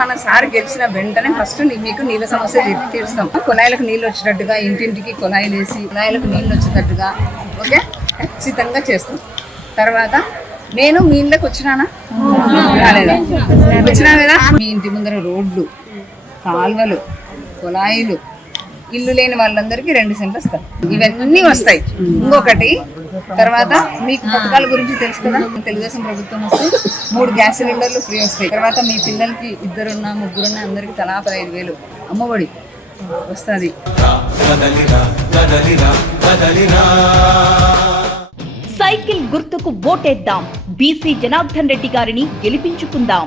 మన సార్ గెలిచిన వెంటనే ఫస్ట్ మీకు నీళ్ళ సమస్య తీరుస్తాం. కొలాయిలకు నీళ్ళు వచ్చేటట్టుగా ఇంటింటికి కొలాయిలు వేసి కొలాయిలకు నీళ్ళు వచ్చేటట్టుగా ఓకే? ఖచ్చితంగా చేస్తాం. తర్వాత నేను మీ ఇళ్ళకి వచ్చినానా? రాలేదా? వచ్చినా కదా మీ ఇంటి ముందర రోడ్లు కాల్వలు కొలాయిలు ఇల్లు లేని వాళ్ళందరికీ రెండు సెంట్లు వస్తారు ఇవన్నీ వస్తాయి. ఇంకొకటి తర్వాత మీకు పథకాల గురించి తెలుసు కదా? తెలుగుదేశం ప్రభుత్వం వస్తే మూడు గ్యాస్ సిలిండర్లు ఫ్రీ వస్తాయి. తర్వాత మీ పిల్లలకి ఇద్దరున్న ముగ్గురున్న అందరికి తలా పదహైదు వేలు అమ్మఒడి వస్తుంది. సైకిల్ గుర్తుకు ఓటేద్దాం. బీసీ జనార్దన్ రెడ్డి గారిని గెలిపించుకుందాం.